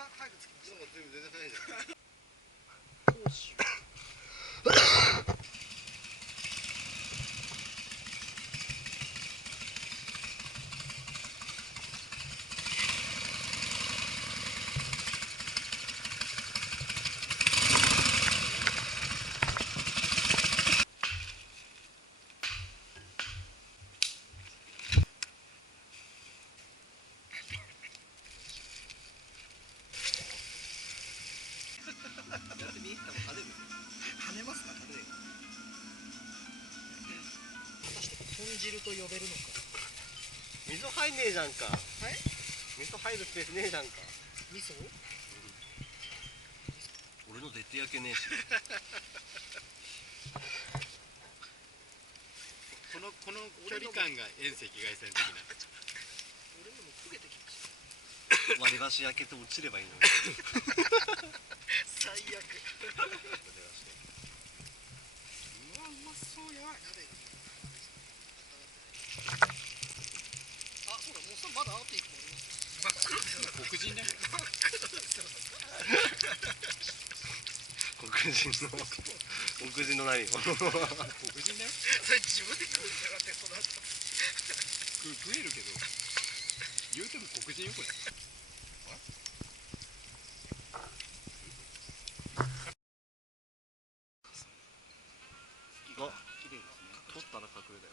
早く着きました。なんか全然早いじゃん。どうしよう。やってみ？多分跳ねる。跳ねますか？跳ねる。果たして豚汁と呼べるのか。水入んねえじゃんか。はい？水入るスペースねえじゃんか。味噌？俺の絶対焼けねえし。この距離感が遠赤外線的な。俺のも焦げてきました。割り箸焼けて落ちればいいのに。最悪。うわ、うまそうや。鍋があ、そうだ、もうさ、まだあと1本あります。真っ黒ですよ。黒人だよ。真っ黒ですよ。黒人の黒人の何を黒人だよ。それ自分で食うんじゃなくて、その後。食えるけど、言うても黒人よこれ。あ、綺麗ですね。取ったら隠れだよ。